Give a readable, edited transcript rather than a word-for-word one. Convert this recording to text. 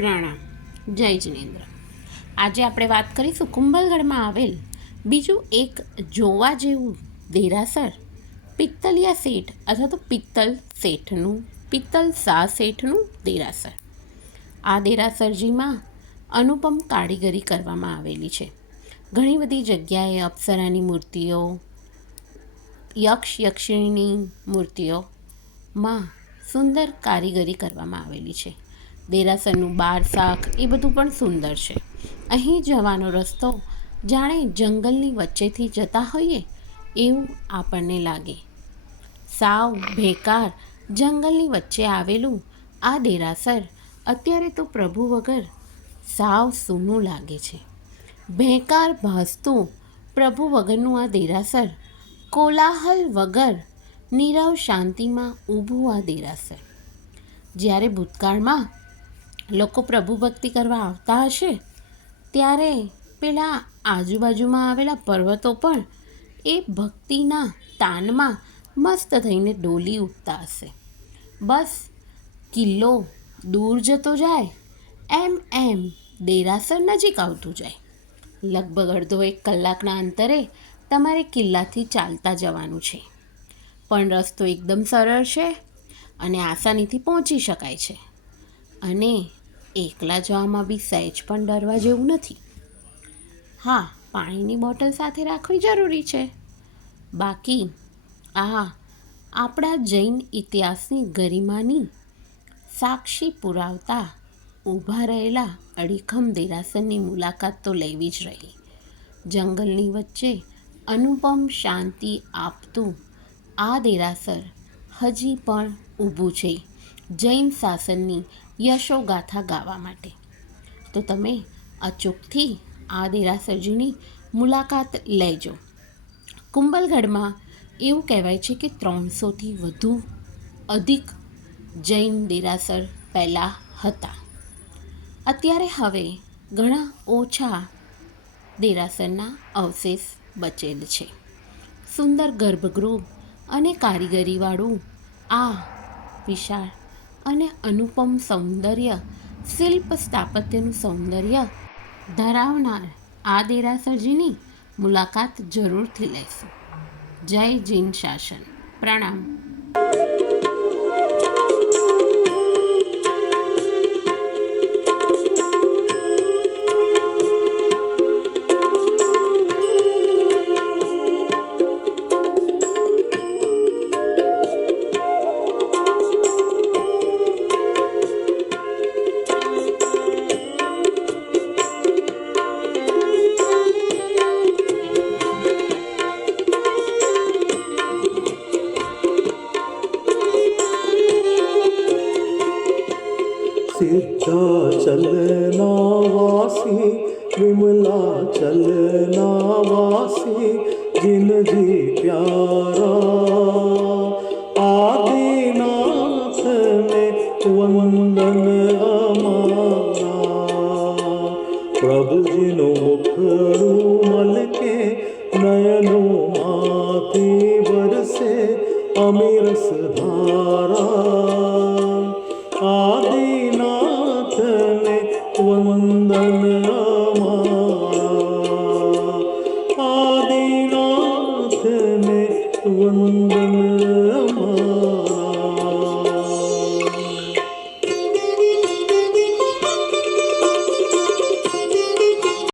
પ્રણામ. જય જિનેન્દ્ર. આજે આપણે વાત કરીશું કુંભલગઢમાં આવેલ બીજું એક જોવા જેવું દેરાસર પિત્તલિયા શેઠ અથવા તો પિત્તલ શાહ શેઠનું દેરાસર. આ દેરાસરજીમાં અનુપમ કારીગરી કરવામાં આવેલી છે. ઘણી બધી જગ્યાએ અપ્સરાની મૂર્તિઓ, યક્ષિણીની મૂર્તિઓમાં સુંદર કારીગરી કરવામાં આવેલી છે. દેરાસરનું બાર શાખ એ બધું પણ સુંદર છે. અહીં જવાનો રસ્તો જાણે જંગલની વચ્ચેથી જતા હોઈએ એવું આપણને લાગે. સાવ ભેકાર જંગલની વચ્ચે આવેલું આ દેરાસર અત્યારે તો પ્રભુ વગર સાવ સૂનું લાગે છે. ભેકાર ભાસતું પ્રભુ વગરનું આ દેરાસર, કોલાહલ વગર નીરવ શાંતિમાં ઊભું આ દેરાસર. જ્યારે ભૂતકાળમાં લોકો પ્રભુ ભક્તિ કરવા આવતા હશે ત્યારે પેલા આજુબાજુમાં આવેલા પર્વતો પણ એ ભક્તિના તાનમાં મસ્ત થઈને ડોલી ઉઠતા હશે. બસ કિલ્લો દૂર જતો જાય એમ દેરાસર નજીક આવતું જાય. લગભગ અડધો 1 કલાકના અંતરે તમારે કિલ્લાથી ચાલતા જવાનું છે, પણ રસ્તો એકદમ સરળ છે અને આસાનીથી પહોંચી શકાય છે. અને એકલા જવામાં બી સહેજ પણ ડરવા જેવું નથી. હા, પાણીની બોટલ સાથે રાખવી જરૂરી છે. બાકી આ આપણા જૈન ઇતિહાસની ગરિમાની સાક્ષી પુરાવતા ઊભા રહેલા અડીખમ દેરાસરની મુલાકાત તો લેવી જ રહી. જંગલની વચ્ચે અનુપમ શાંતિ આપતું આ દેરાસર હજી પણ ઊભું છે જૈન શાસનની યશોગાથા ગાવા માટે. તો તમે અચૂકથી આ દેરાસરજીની મુલાકાત લેજો. કુંભલગઢમાં એવું કહેવાય છે કે 300થી અધિક જૈન દેરાસર પહેલાં હતા. અત્યારે હવે ઘણા ઓછા દેરાસરના અવશેષ બચેલ છે. સુંદર ગર્ભગૃહ અને કારીગરીવાળું આ વિશાળ અને અનુપમ સૌંદર્ય, શિલ્પ સ્થાપત્યનું સૌંદર્ય ધરાવનાર આ દેરાસરજીની મુલાકાત જરૂરથી લેશું. જય જૈન શાસન. પ્રણામ. सिद्धाचलनावासी विमलाचलनावासी जिनजी प्यारा आदिनाथ में वंदन हमारा प्रभु जिनो मुखड़ू मल के नयनों माती बरसे अमीरस धारा आदिनाथ में वंदन